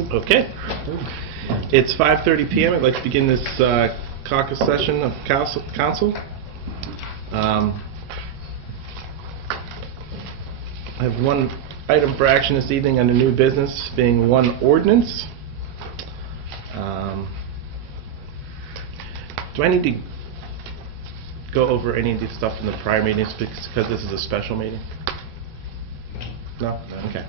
Okay. It's 5:30 p.m. I'd like to begin this caucus session of council. I have one item for action this evening under new business, being one ordinance. Do I need to go over any of this stuff in the prior meetings because this is a special meeting? No? Okay.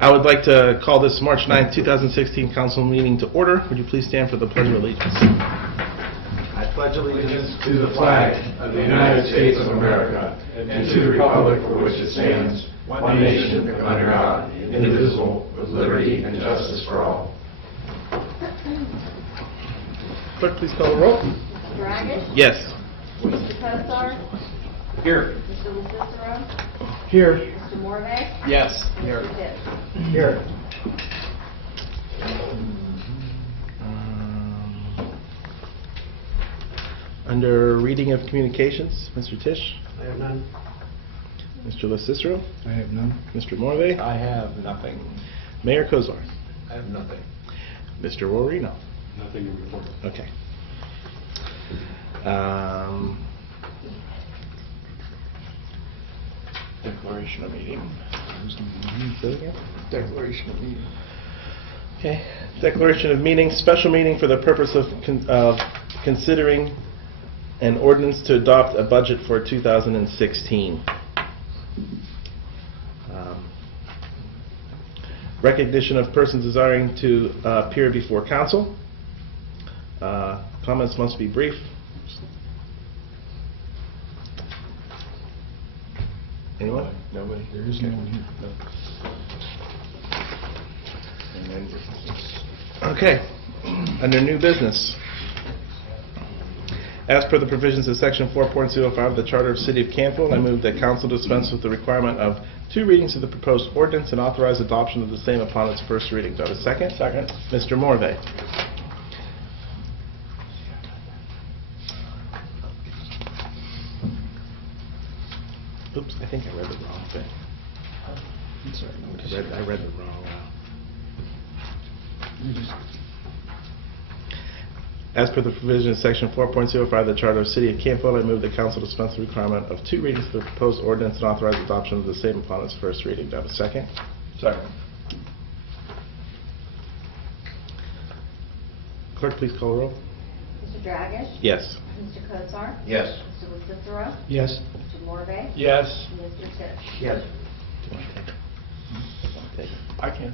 I would like to call this March 9th, 2016 council meeting to order. Would you please stand for the Pledge of Allegiance? I pledge allegiance to the flag of the United States of America and to the republic for which it stands, one nation under God, indivisible, with liberty and justice for all. Clerk, please call the roll. Mr. Dragish? Yes. Mr. Kosar? Here. Mr. Lucicero? Here. Mr. Morvay? Yes. Mr. Tisch? Here. Under reading of communications, Mr. Tisch? I have none. Mr. LaCicero? I have none. Mr. Morvay? I have nothing. Mayor Kozar? I have nothing. Mr. Warino? Nothing to report. Okay. Declaration of meeting. Say it again? Declaration of meeting. Okay. Declaration of meeting, special meeting for the purpose of considering an ordinance to adopt a budget for 2016. Recognition of persons desiring to appear before council. Comments must be brief. Anyone? Nobody. There is no one here. No. Okay. Under new business. As per the provisions of section 4.05 of the Charter of the City of Canfield, I move that council dispense with the requirement of 2 readings of the proposed ordinance and authorize adoption of the same upon its first reading. Do I have a second? Second. Mr. Morvay. Oops, I think I read the wrong thing. I'm sorry. I read the wrong. As per the provision of section 4.05 of the Charter of the City of Canfield, I move the council dispense with the requirement of 2 readings of the proposed ordinance and authorize adoption of the same upon its first reading. Do I have a second? Second. Clerk, please call the roll. Mr. Dragish? Yes. Mr. Kosar? Yes. Mr. Lucicero? Yes. Mr. Morvay? Yes. And Mr. Tisch? Yes. Do you want to take it? Take it. I can.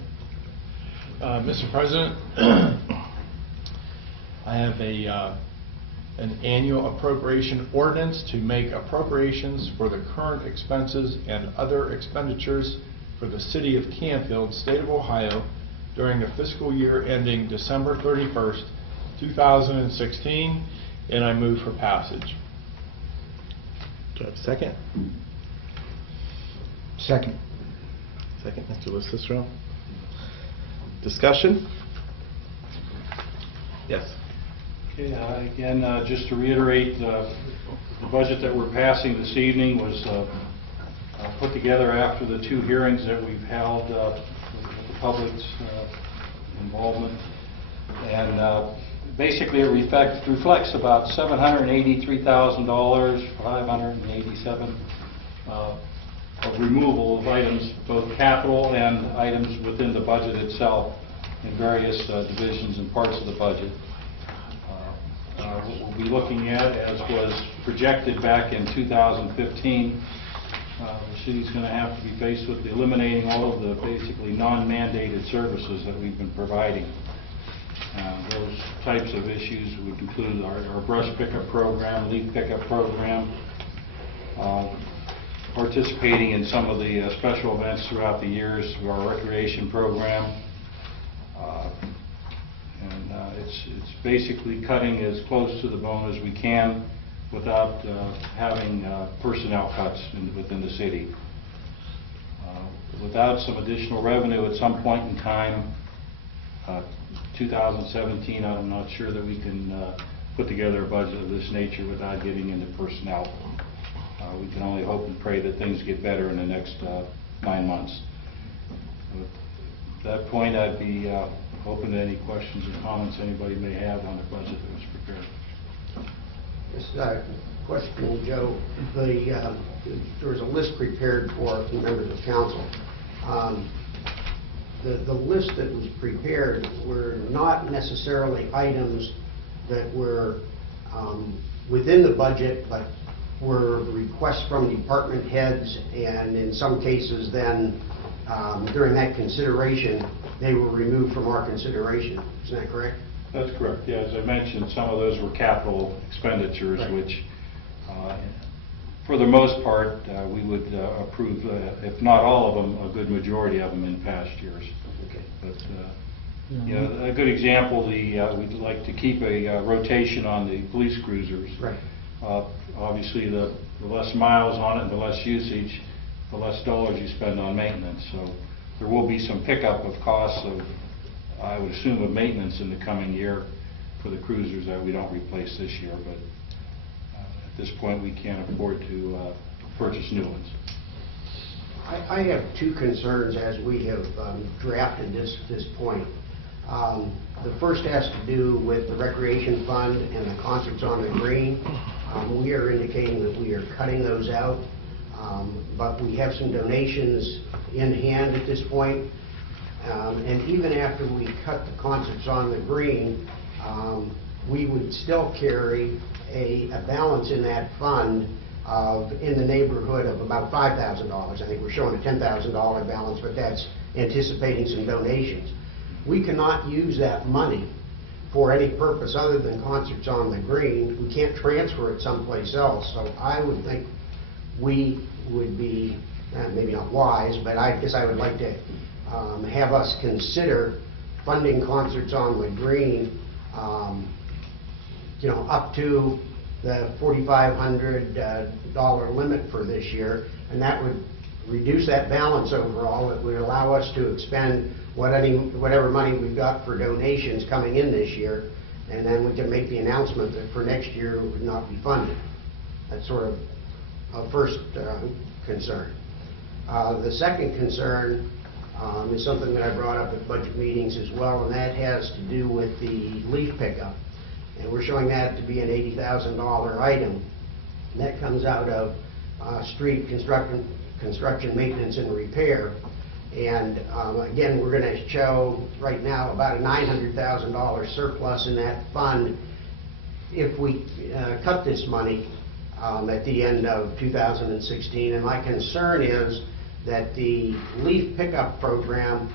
Mr. President, I have an annual appropriation ordinance to make appropriations for the current expenses and other expenditures for the City of Canfield, State of Ohio, during the fiscal year ending December 31st, 2016, and I move for passage. Do I have a second? Second. Second, Mr. LaCicero. Discussion? Yes. Okay, again, just to reiterate, the budget that we're passing this evening was put together after the 2 hearings that we've held with the public's involvement. And basically it reflects about $783,000, $587 of removal of items, both capital and items within the budget itself in various divisions and parts of the budget. What we'll be looking at, as was projected back in 2015, the city's going to have to be faced with eliminating all of the basically non-mandated services that we've been providing. Those types of issues would include our brush pickup program, leaf pickup program, participating in some of the special events throughout the years through our recreation program. It's basically cutting as close to the bone as we can without having personnel cuts within the city. Without some additional revenue at some point in time, 2017, I'm not sure that we can put together a budget of this nature without getting into personnel. We can only hope and pray that things get better in the next 9 months. that point, I'd be open to any questions or comments anybody may have on the budget that was prepared. Just question, Joe. There was a list prepared for the members of council. The list that was prepared were not necessarily items that were within the budget, but were requests from department heads, and in some cases then, during that consideration, they were removed from our consideration. Isn't that correct? That's correct. Yeah, as I mentioned, some of those were capital expenditures, Right. which, for the most part, we would approve, if not all of them, a good majority of them in past years. Okay. But, you know, a good example, we'd like to keep a rotation on the police cruisers. Right. Obviously, the less miles on it, the less usage, the less dollars you spend on maintenance. So there will be some pickup of costs of, I would assume, of maintenance in the coming year for the cruisers that we don't replace this year. But at this point, we can't afford to purchase new ones. I have two concerns as we have drafted this point. The first has to do with the recreation fund and the concerts on the green. We are indicating that we are cutting those out, but we have some donations in hand at this point. And even after we cut the concerts on the green, we would still carry a balance in that fund of in the neighborhood of about $5,000. I think we're showing a $10,000 balance, but that's anticipating some donations. We cannot use that money for any purpose other than concerts on the green. We can't transfer it someplace else. So I would think we would be, maybe not wise, but I guess I would like to have us consider funding concerts on the green, you know, up to the $4,500 limit for this year, and that would reduce that balance overall. It would allow us to expend whatever money we've got for donations coming in this year, and then we can make the announcement that for next year it would not be funded. That's sort of a first concern. The second concern is something that I brought up at budget meetings as well, and that has to do with the leaf pickup. And we're showing that to be an $80,000 item. And that comes out of street construction, maintenance, and repair. And again, we're going to show right now about a $900,000 surplus in that fund if we cut this money at the end of 2016. And my concern is that the leaf pickup program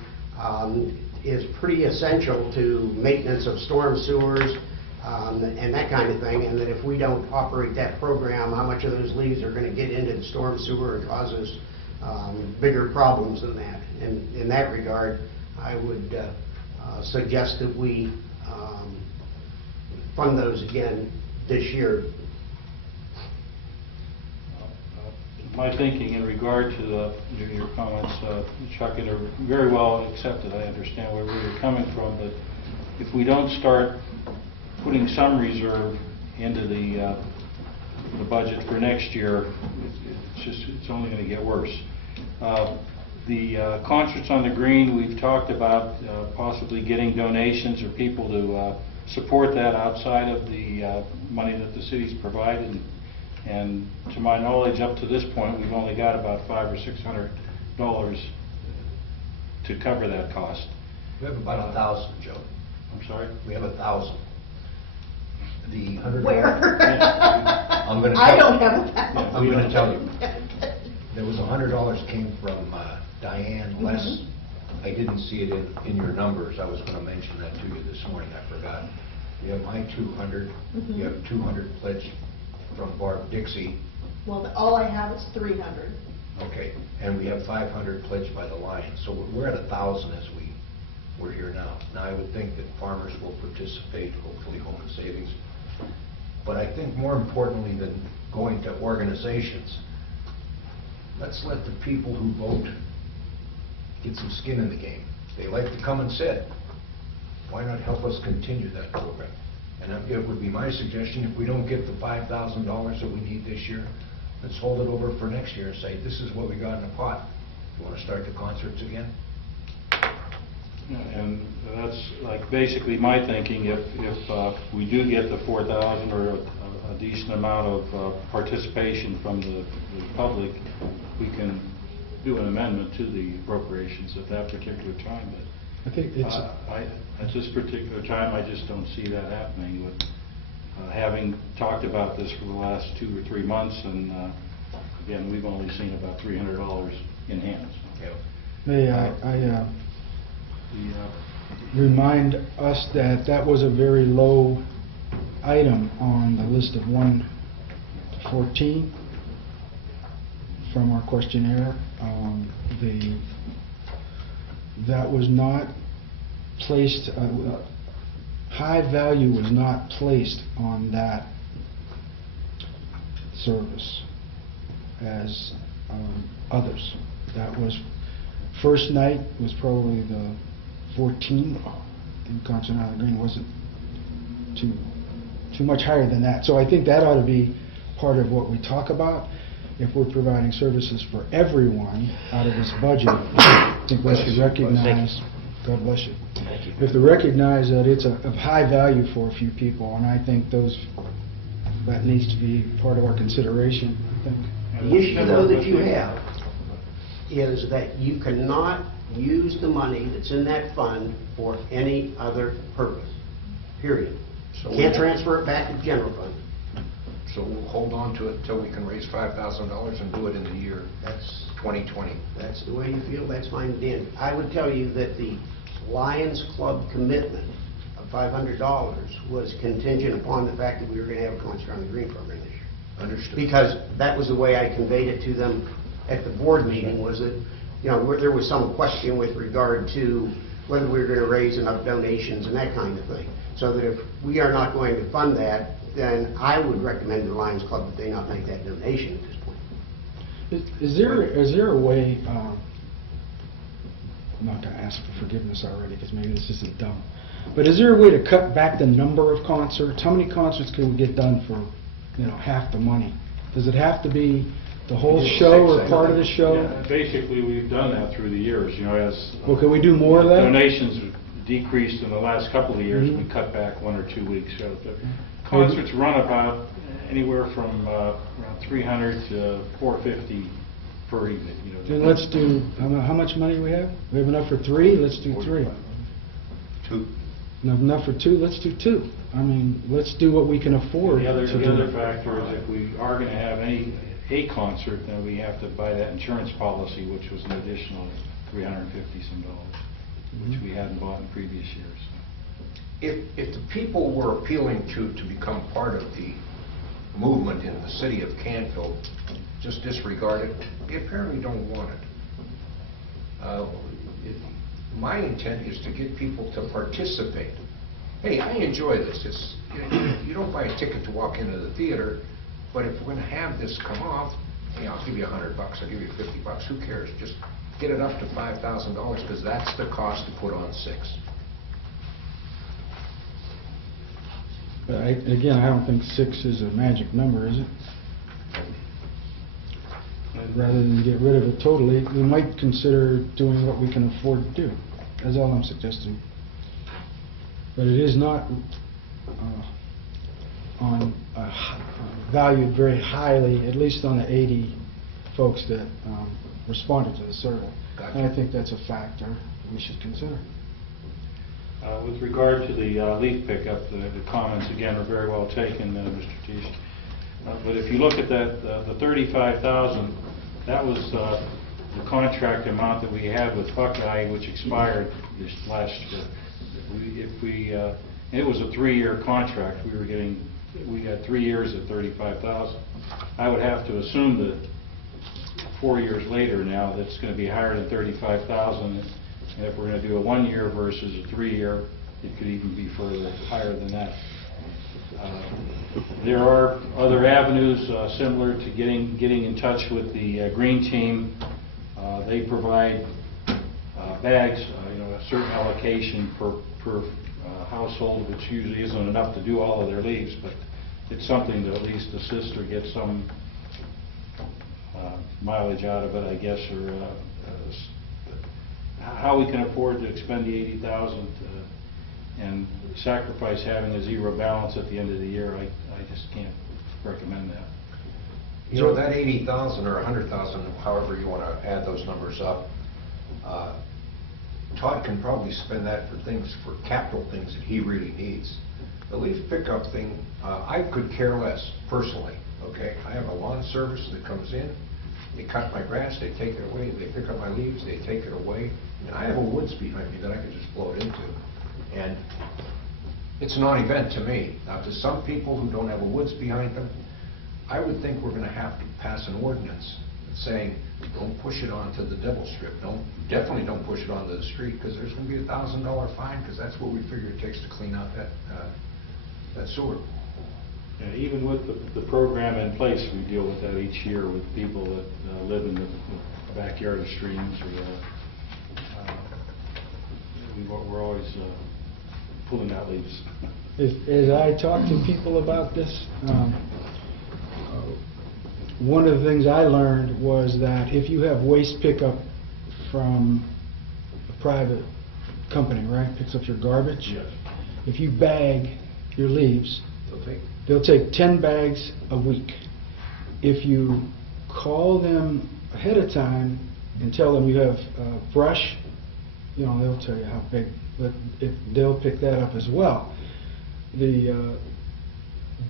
is pretty essential to maintenance of storm sewers and that kind of thing, and that if we don't operate that program, how much of those leaves are going to get into the storm sewer and cause us bigger problems than that. And in that regard, I would suggest that we fund those again this year. My thinking in regard to your comments, Chuck, are very well accepted. I understand where you're coming from, but if we don't start putting some reserve into the budget for next year, it's only going to get worse. The concerts on the green, we've talked about possibly getting donations or people to support that outside of the money that the city's provided. And to my knowledge, up to this point, we've only got about $500 or $600 to cover that cost. We have about 1,000, Joe. I'm sorry? We have 1,000. The $100. Where? I'm going to. I don't have a I'm going to tell you. There was $100 came from Diane Less. I didn't see it in your numbers. I was going to mention that to you this morning. I forgot. You have my 200. You have 200 pledged from Barb Dixie. Well, all I have is 300. Okay, and we have 500 pledged by the Lions. So we're at 1,000 as we're here now. Now I would think that farmers will participate, hopefully home and savings. But I think more importantly than going to organizations, let's let the people who vote get some skin in the game. They like to come and sit. Why not help us continue that program? And it would be my suggestion, if we don't get the $5,000 that we need this year, let's hold it over for next year and say, this is what we got in the pot. You want to start the concerts again? And that's like basically my thinking, if we do get the 4,000 or a decent amount of participation from the public, we can do an amendment to the appropriations at that particular time. But I think it's, at this particular time, I just don't see that happening with having talked about this for the last 2 or 3 months, and again, we've only seen about $300 in hand. So. may I remind us that that was a very low item on the list of 1 to 14 from our questionnaire. That was not placed, high value was not placed on that service as others. That was, first night was probably the 14 in Concert Island Green, wasn't too much higher than that. So I think that ought to be part of what we talk about. If we're providing services for everyone out of this budget, I think we should recognize, God bless you. We have to recognize that it's of high value for a few people, and I think that needs to be part of our consideration, I think. The issue, though, that you have is that you cannot use the money that's in that fund for any other purpose, period. So Can't we- transfer it back to the general fund. So we'll hold on to it until we can raise $5,000 and do it in the year That's 2020. That's the way you feel, that's fine, Dan. I would tell you that the Lions Club commitment of $500 was contingent upon the fact that we were going to have a Concert on the Green program this year. Understood. Because that was the way I conveyed it to them at the board meeting, was that, there was some question with regard to whether we were going to raise enough donations and that kind of thing. So that if we are not going to fund that, then I would recommend to the Lions Club that they not make that donation at this point. Is there a way, I'm not going to ask for forgiveness already because maybe this isn't dumb, but is there a way to cut back the number of concerts? How many concerts can we get done for, half the money? Does it have to be the whole show or part of the show? Yeah, basically, we've done that through the years, as... Well, can we do more of that? Donations decreased in the last couple of years. Mhm. We cut back 1 or 2 weeks. So the concerts run about anywhere from around 300 to 450 per evening. Then let's do, how much money we have? We have enough for 3? Let's do 3. 2. Enough for 2? Let's do 2. I mean, let's do what we can afford The to other do. factor is if we are going to have a concert, then we have to buy that insurance policy, which was an additional $350 dollars, which we hadn't bought in previous years. If the people we're appealing to become part of the movement in the city of Canfield just disregard it, they apparently don't want it. My intent is to get people to participate. Hey, I enjoy this. You don't buy a ticket to walk into the theater, but if we're going to have this come off, I'll give you $100, I'll give you $50. Who cares? Just get it up to $5,000 because that's the cost to put on 6. But again, I don't think 6 is a magic number, is it? Rather than get rid of it totally, we might consider doing what we can afford to do. That's all I'm suggesting. But it is not valued very highly, at least on the 80 folks that responded to the survey. Gotcha. And I think that's a factor we should consider. With regard to the leaf pickup, the comments again are very well taken, Mr. Tisch. But if you look at that, the $35,000, that was the contract amount that we had with Buckeye, which expired this last year. It was a 3-year contract. We had 3 years at $35,000. I would have to assume that 4 years later now, that's going to be higher than $35,000. And if we're going to do a 1-year versus a 3-year, it could even be further higher than that. There are other avenues similar to getting in touch with the green team. They provide bags, a certain allocation per household, which usually isn't enough to do all of their leaves, but it's something to at least assist or get some mileage out of it, I guess, or how we can afford to expend the 80,000 and sacrifice having a zero balance at the end of the year, I just can't recommend that. You know, that 80,000 or 100,000, however you want to add those numbers up, Todd can probably spend that for things, for capital things that he really needs. The leaf pickup thing, I could care less, personally, okay? I have a lawn service that comes in, they cut my grass, they take it away, they pick up my leaves, they take it away, and I have a woods behind me that I can just blow it into. And it's a non-event to me. Now, to some people who don't have a woods behind them, I would think we're going to have to pass an ordinance saying, don't push it onto the Devil Strip. Definitely don't push it onto the street, because there's going to be a $1,000 fine, because that's what we figure it takes to clean out that sewer. Yeah, even with the program in place, we deal with that each year with people that live in the backyard of streams. We're always pulling out leaves. As I talk to people about this, one of the things I learned was that if you have waste pickup from a private company, right, picks up your garbage, Yes. if you bag your leaves, They'll take they'll take 10 bags a week. If you call them ahead of time and tell them you have brush, you know, they'll tell you how big, but they'll pick that up as well. The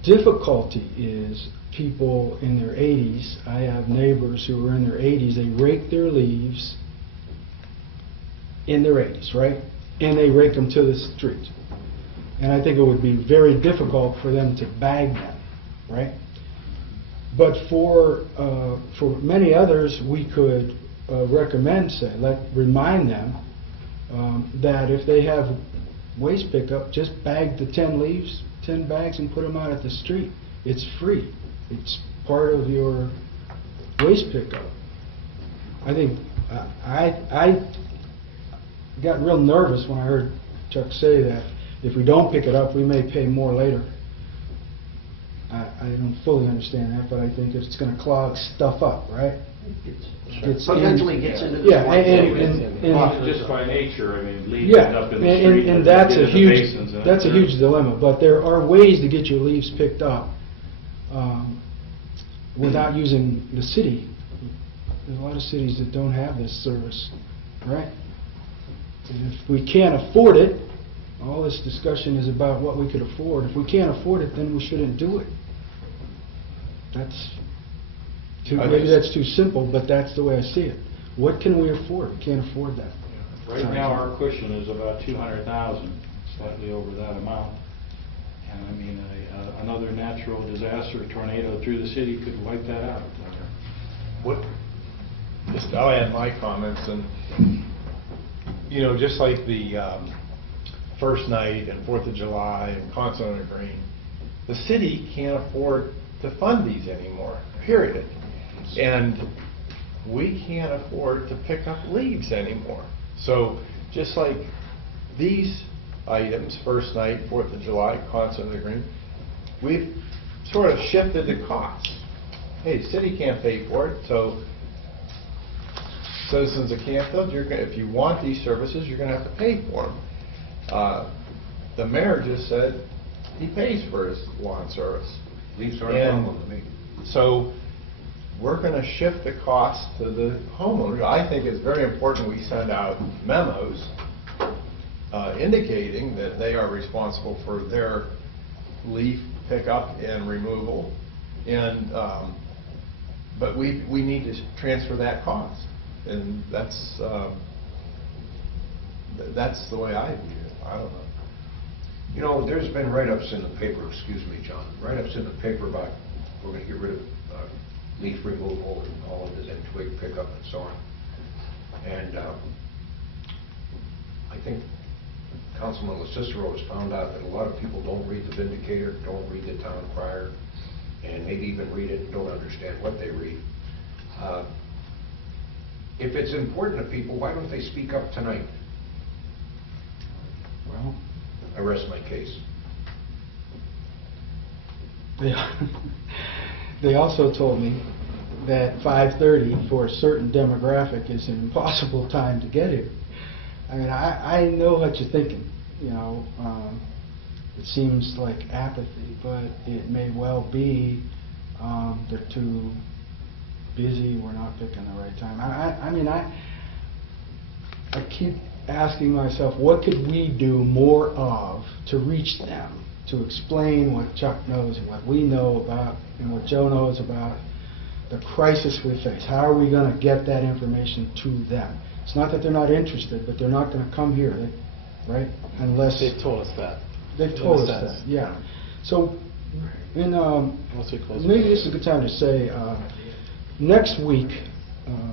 difficulty is people in their 80s. I have neighbors who are in their 80s. They rake their leaves in their 80s, right? And they rake them to the street. And I think it would be very difficult for them to bag them, right? But for many others, we could recommend, say, remind them that if they have waste pickup, just bag the 10 leaves, 10 bags, and put them out at the street. It's free. It's part of your waste pickup. I think I got real nervous when I heard Chuck say that if we don't pick it up, we may pay more later. I don't fully understand that, but I think it's going to clog stuff up, right? Potentially gets into the... Yeah, and Just by nature, I mean, leaves yeah, end up in the street. and that's a into the huge, basins, and that's a they're- huge dilemma. But there are ways to get your leaves picked up without using the city. There's a lot of cities that don't have this service, right? And if we can't afford it, all this discussion is about what we could afford. If we can't afford it, then we shouldn't do it. Maybe that's too simple, but that's the way I see it. What can we afford? We can't afford that. Right now, our cushion is about 200,000, slightly over that amount. And I mean, another natural disaster, tornado through the city could wipe that out. I'll add my comments, and, you know, just like the first night and 4th of July and Concert on the Green, the city can't afford to fund these anymore, period. And we can't afford to pick up leaves anymore. So just like these items, first night, 4th of July, Concert on the Green, we've sort of shifted the costs. Hey, the city can't pay for it, so citizens of Canfield, if you want these services, you're going to have to pay for them. The mayor just said he pays for his lawn service. Leaves are a problem to me. So we're going to shift the cost to the homeowner. I think it's very important we send out memos indicating that they are responsible for their leaf pickup and removal, and but we need to transfer that cost, and that's the way I view it. I don't know. You know, there's been write-ups in the paper, excuse me, John, write-ups in the paper about we're going to get rid of leaf removal and all of this, and twig pickup and so on. And I think Councilman LaCicero has found out that a lot of people don't read the Vindicator, don't read the Town Crier, and maybe even read it and don't understand what they read. If it's important to people, why don't they speak up tonight? Well, I rest my case. They also told me that 5:30 for a certain demographic is an impossible time to get here. I mean, I know what you're thinking, you know. It seems like apathy, but it may well be they're too busy, we're not picking the right time. I mean, I keep asking myself, what could we do more of to reach them, to explain what Chuck knows and what we know about and what Joe knows about the crisis we face. How are we going to get that information to them? It's not that they're not interested, but they're not going to come here, right? Unless They've told us that. they've told us In a sense. that, yeah. So, in, Once we close. maybe this is a good time to say, next week,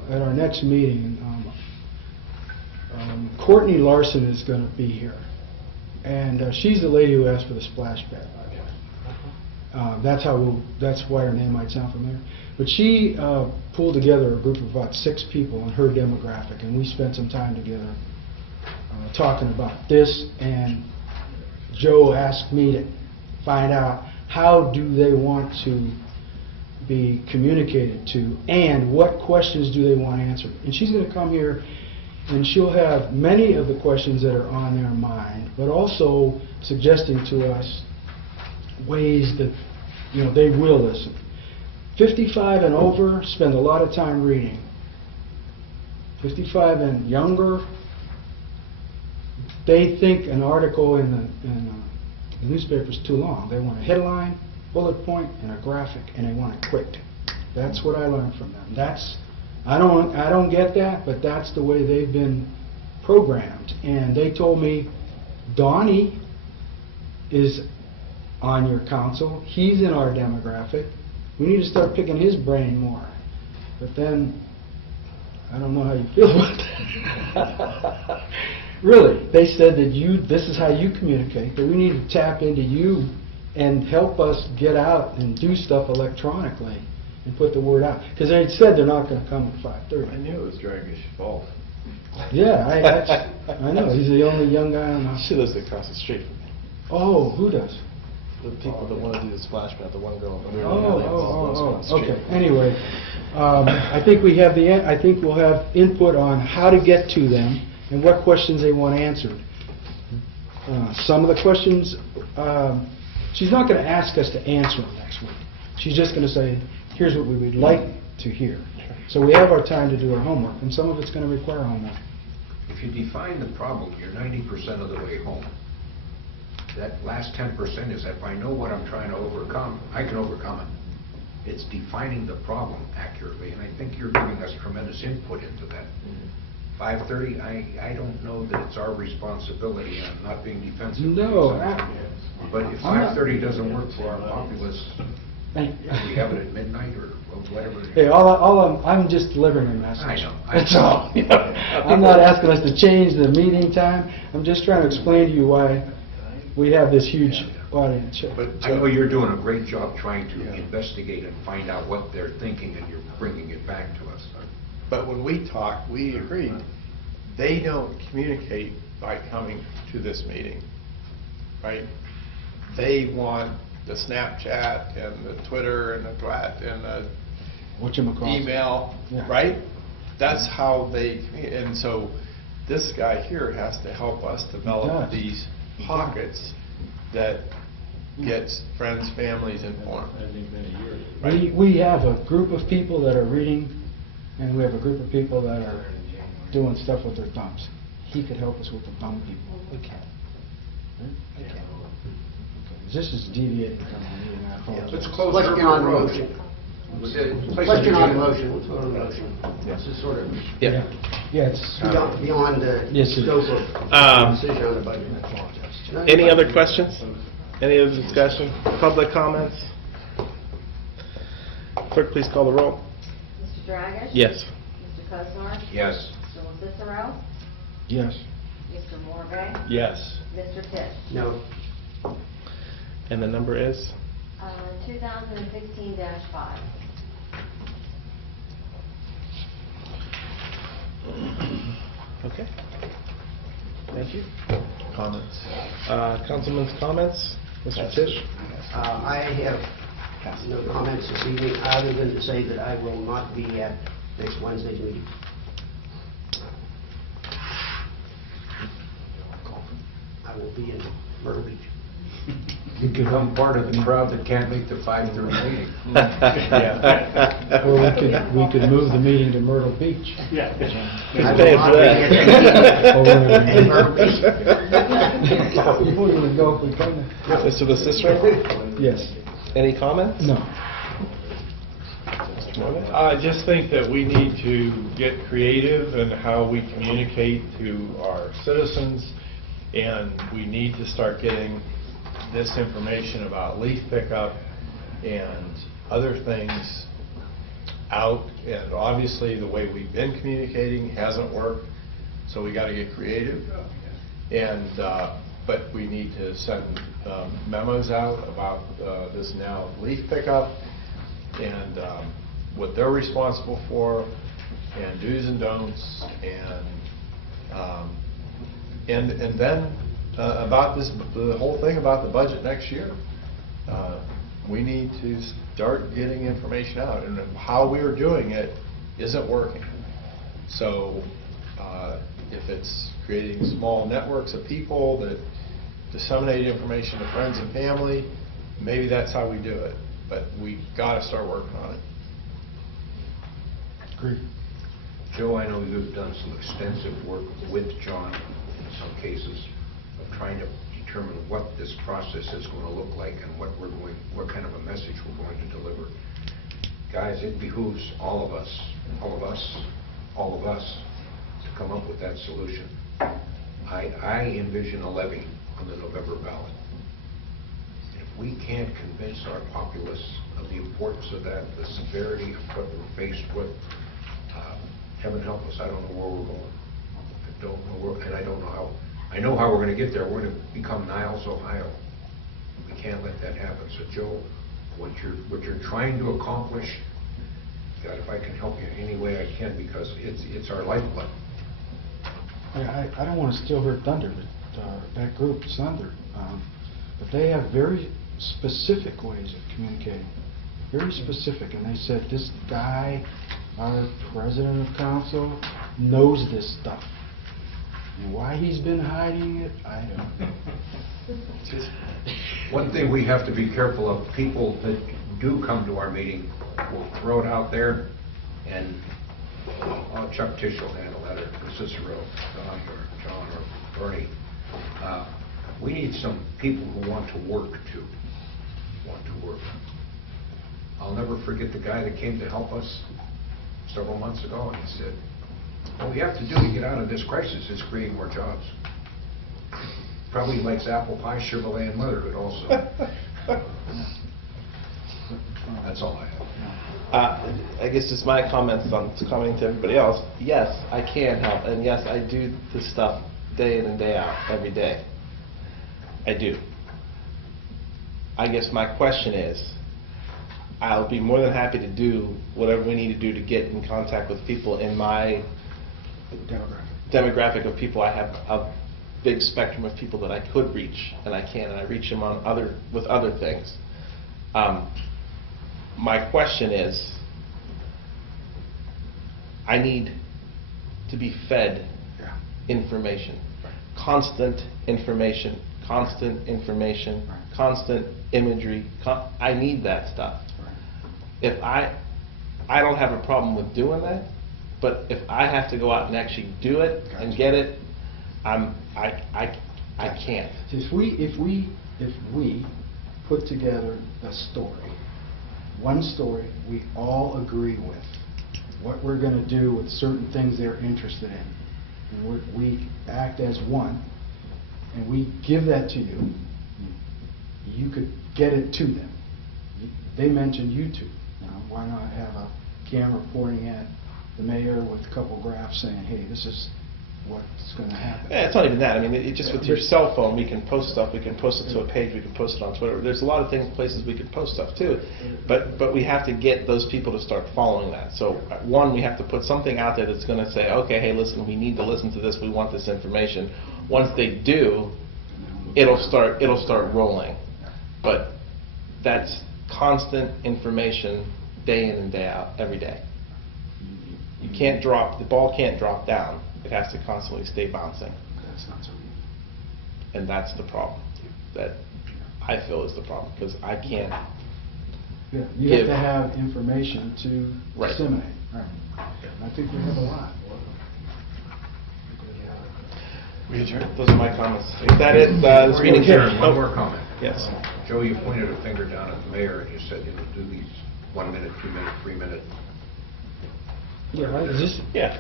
at our next meeting, Courtney Larson is going to be here. And she's the lady who asked for the splash pad, by the way. That's why her name might sound familiar. But she pulled together a group of about 6 people in her demographic, and we spent some time together talking about this. And Joe asked me to find out how do they want to be communicated to, and what questions do they want answered. And she's going to come here, and she'll have many of the questions that are on their mind, but also suggesting to us ways that, you know, they will listen. 55 and over spend a lot of time reading. 55 and younger, they think an article in the newspaper is too long. They want a headline, bullet point, and a graphic, and they want it quick. That's what I learned from them. I don't get that, but that's the way they've been programmed. And they told me, Donnie is on your council. He's in our demographic. We need to start picking his brain more. But then, I don't know how you feel about that. Really, they said that this is how you communicate, that we need to tap into you and help us get out and do stuff electronically and put the word out. Because they said they're not going to come at 5:30. I knew it was Dragish fault. Yeah, I know. He's the only young guy on the... She lives across the street from me. Oh, who does? The people that want to do the splash pad, the one girl. Okay. Anyway, I think we'll have input on how to get to them and what questions they want answered. Some of the questions, she's not going to ask us to answer them next week. She's just going to say, here's what we would like to hear. So we have our time to do our homework, and some of it's going to require homework. If you define the problem, you're 90% of the way home. That last 10% is if I know what I'm trying to overcome, I can overcome it. It's defining the problem accurately, and I think you're giving us tremendous input into that. 5:30, I don't know that it's our responsibility. I'm not being defensive. No. But if I'm not- 5:30 doesn't work for our populace, we have it at midnight or whatever. Hey, I'm just delivering a message. I know. That's all. I'm not asking us to change the meeting time. I'm just trying to explain to you why we have this huge audience. But I know you're doing a great job trying to investigate and find out what they're thinking, and you're bringing it back to us. But when we talk, we agree, they don't communicate by coming to this meeting, right? They want the Snapchat and the Twitter and the twat and the Whatchamacallit. email, Yeah. right? That's how they, and so this guy here has to help us develop does. these pockets that gets friends, families informed. We have a group of people that are reading, and we have a group of people that are doing stuff with their thumbs. He could help us with the thumb people. We can. Okay. This is deviating from the meeting, I apologize. Let's close Question our on the road. motion. Question on the motion, let's vote on the motion. This is sort of Yeah. Yeah, it's... beyond the Yes, it scope is. of decision on the budget. Any other questions? Any other discussion? Public comments? Clerk, please call the roll. Mr. Dragish? Yes. Mr. Kozar? Yes. Mr. Cicero? Yes. Mr. Morvay? Yes. Mr. Tisch? No. And the number is? 2016-5. Okay. Thank you. Comments? Councilman's comments? Mr. Tisch? I have no comments this evening, other than to say that I will not be at next Wednesday's meeting. be in Myrtle Beach. You become part of the crowd that can't make the 5:30 meeting. Or we could move the meeting to Myrtle Beach. Yeah. I paying will for not be that? at Or the whatever. meeting in Myrtle Beach. You wouldn't even go if we come there. Mr. LeCicero, Yes. any comments? No. Mr. Morgan? I just think that we need to get creative in how we communicate to our citizens, and we need to start getting this information about leaf pickup and other things out. And obviously, the way we've been communicating hasn't worked, so we got to get creative. And but we need to send memos out about this now leaf pickup and what they're responsible for, and do's and don'ts, and then about this, the whole thing about the budget next year. We need to start getting information out, and how we are doing it isn't working. So if it's creating small networks of people that disseminate information to friends and family, maybe that's how we do it. But we got to start working on it. Agreed. Joe, I know you've done some extensive work with John in some cases of trying to determine what this process is going to look like and what kind of a message we're going to deliver. Guys, it behooves all of us to come up with that solution. I envision a levy on the November ballot. If we can't convince our populace of the importance of that, the severity of what we're faced with, heaven help us, I don't know where we're going. I don't know where, and I don't know how. I know how we're going to get there. We're going to become Niles, Ohio. We can't let that happen. So, Joe, what you're trying to accomplish, God, if I can help you in any way I can, because it's our lifeblood. Yeah, I don't want to steal her thunder, but that group, Thunder, but they have very specific ways of communicating, very specific. And they said, this guy, our president of council, knows this stuff. And why he's been hiding it, I don't know. One thing we have to be careful of, people that do come to our meeting will throw it out there, and Chuck Tish will handle that, or Cicero, Don, or John, or Bernie. We need some people who want to work, too. Want to work. I'll never forget the guy that came to help us several months ago, and he said, what we have to do to get out of this crisis is create more jobs. Probably likes apple pie, Chevrolet, and motherhood also. That's all I have. I guess just my comments on commenting to everybody else. Yes, I can help, and yes, I do this stuff day in and day out, every day. I do. I guess my question is, I'll be more than happy to do whatever we need to do to get in contact with people in my demographic of people. I have a big spectrum of people that I could reach, and I can, and I reach them on with other things. My question is, I need to be fed information, constant information, constant information, constant imagery. I need that stuff. If I don't have a problem with doing that, but if I have to go out and actually do it and get it, I can't. If we put together a story, one story we all agree with, what we're going to do with certain things they're interested in, and we act as one, and we give that to you, you could get it to them. They mentioned YouTube. Now, why not have a camera pointing at the mayor with a couple graphs saying, hey, this is what's going to happen? It's not even that. I mean, just with your cell phone, we can post stuff. We can post it to a page. We can post it on Twitter. There's a lot of places we can post stuff too. But we have to get those people to start following that. So one, we have to put something out there that's going to say, okay, hey, listen, we need to listen to this. We want this information. Once they do, it'll start rolling. But that's constant information, day in and day out, every day. You can't the ball can't drop down. It has to constantly stay bouncing. That's not so And that's the problem, that I feel is the problem, because I can't, Yeah, you have Give- to have information to Right. disseminate. Right. And I think we have a lot. those are my comments. Is that it? This meeting Sharon, one more comment. Yes. Joe, you pointed a finger down at the mayor and you said, do these 1 minute, 2 minute, 3 minute. Yeah.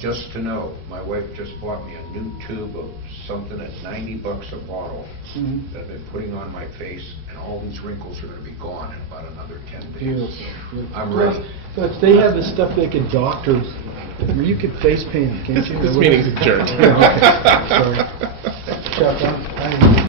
Just to know, my wife just bought me a new tube of something at $90 a bottle Mhm. that I've been putting on my face, and all these wrinkles are going to be gone in about another 10 days. Beautiful. Beautiful. I'm ready. Plus, they have the stuff they could doctor, where you could face paint, can't you? This meeting's adjourned. Yeah, okay. Sorry. Chuck, I